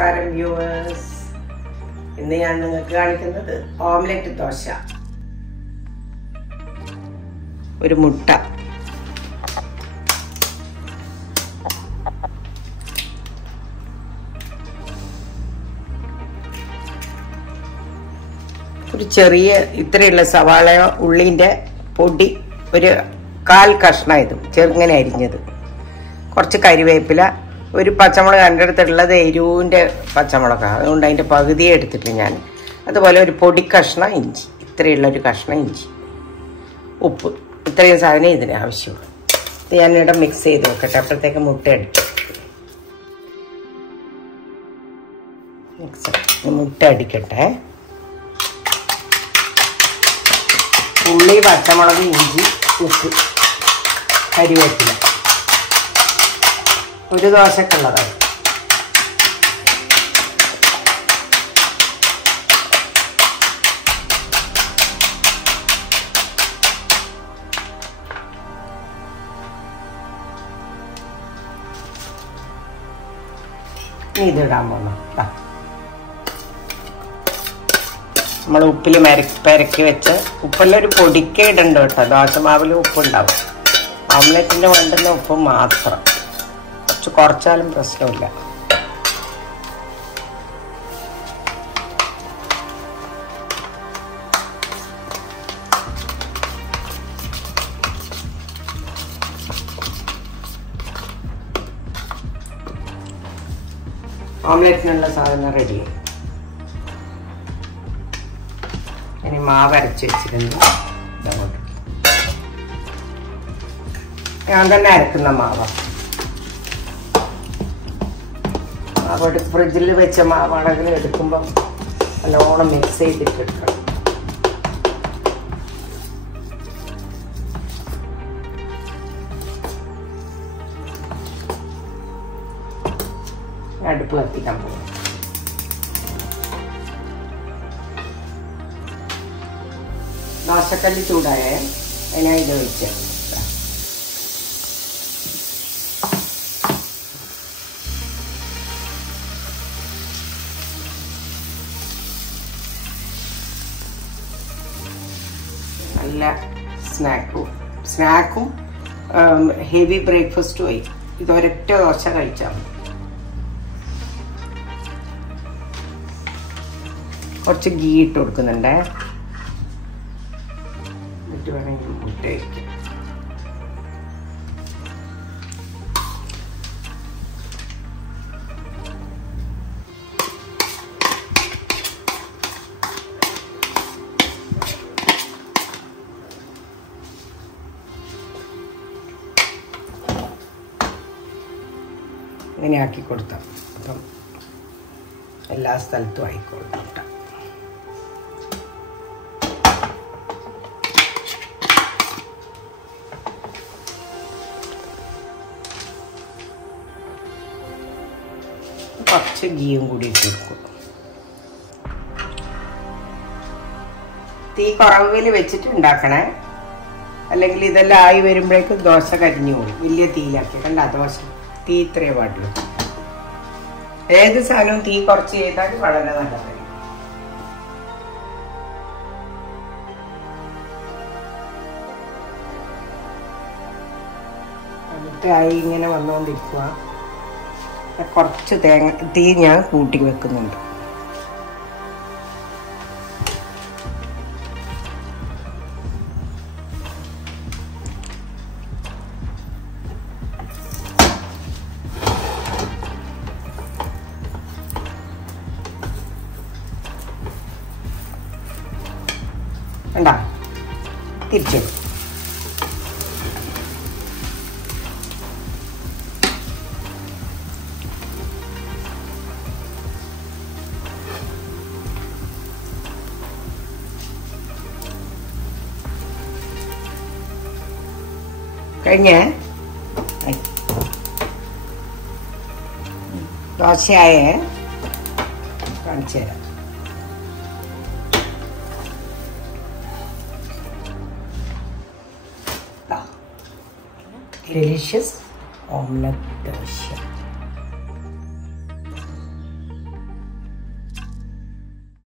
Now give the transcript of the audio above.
നമസ്കാരം വ്യൂവേഴ്സ്. ഇന്ന് ഞാൻ നിങ്ങൾക്ക് കാണിക്കുന്നത് ഓംലെറ്റ് ദോശ. ഒരു മുട്ട, ഒരു ചെറിയ ഇത്രയുള്ള സവാളയോ ഉള്ളിൻ്റെ പൊടി ഒരു 1/4 കഷ്ണം, ഇതും ചെറുങ്ങനെ അരിഞ്ഞത്, കുറച്ച് കരിവേപ്പില, ഒരു പച്ചമുളക് എൻ്റെ അടുത്തുള്ളത് എരിവിൻ്റെ പച്ചമുളകാണ്, അതുകൊണ്ട് അതിൻ്റെ പകുതിയെ എടുത്തിട്ട് ഞാൻ. അതുപോലെ ഒരു പൊടി കഷ്ണം ഇഞ്ചി, ഇത്രയുള്ളൊരു കഷ്ണം ഇഞ്ചി, ഉപ്പ്, ഇത്രയും സാധനം ഇതിന് ആവശ്യമുള്ളൂ. ഇത് ഞാനിവിടെ മിക്സ് ചെയ്ത് വെക്കട്ടെ, അപ്പോഴത്തേക്ക് മുട്ട അടിക്കും. മുട്ട അടിക്കട്ടെ. ഉള്ളി, പച്ചമുളക്, ഇഞ്ചി, ഉപ്പ്, കരിവേപ്പില, ഒരു ദോശക്കുള്ളതാണ്. ഇതിടാൻ പോണം. നമ്മൾ ഉപ്പിൽ പെരക്കി വെച്ച്, ഉപ്പെല്ലാം ഒരു പൊടിക്കേ ഇടണ്ട കേട്ടോ, ദോശമാവിൽ ഉപ്പുണ്ടാവും. ഓംലെറ്റിൻ്റെ വേണ്ടുന്ന ഉപ്പ് മാത്രം, കുറച്ചാലും പ്രശ്നമില്ല. ഓംലെറ്റിനുള്ള സാധനം റെഡി. ഇനി മാവ് അരച്ച് വെച്ചിട്ടുണ്ട്. ഞാൻ തന്നെ അരക്കുന്ന മാവാണ്. അവിടെ ഫ്രിഡ്ജിൽ വെച്ച മാവാണെങ്കിൽ എടുക്കുമ്പം നല്ലോണം മിക്സ് ചെയ്തിട്ട് എടുക്കണം. അടുപ്പ് കത്തിക്കാൻ പോകും. ദോശക്കല്ല് ചൂടായേ, അതിനായി ഇത് വെച്ച് നല്ല സ്നാക്കും ഹെവി ബ്രേക്ക്ഫാസ്റ്റും ആയി. ഇതൊരൊറ്റ ദോശ കഴിച്ചാൽ മതി. കുറച്ച് ഗീ ഇട്ട് കൊടുക്കുന്നുണ്ട്, എന്നിട്ട് വേണമെങ്കിൽ മുട്ട കഴിക്കാം. ഇങ്ങനെ ആക്കി കൊടുത്താൽ അപ്പം എല്ലാ സ്ഥലത്തും ആയിക്കോളും മുട്ട. കുറച്ച് ഗീയും കൂടി ഇട്ട് കൊടുക്കും. തീ കുറവിൽ വെച്ചിട്ട് ഉണ്ടാക്കണേ, അല്ലെങ്കിൽ ഇതെല്ലാം ആയി വരുമ്പോഴേക്കും ദോശ കരിഞ്ഞു പോകും. വലിയ തീയിലാക്കി കണ്ട ദോശ തീ ഇത്രയേ പാടുള്ളൂ. ഏത് സാധനവും തീ കുറച്ച് ചെയ്താൽ വളരെ നല്ലതായിരിക്കും. എന്നിട്ടായി ഇങ്ങനെ വന്നുകൊണ്ടിരിക്കുക. കുറച്ച് തീ ഞാൻ കൂട്ടി വെക്കുന്നുണ്ട്. കണ്ടാ, തിരിച്ചു കഴിഞ്ഞ ദോശയായേ കാണിച്ചു തരാം. delicious omelette dosa.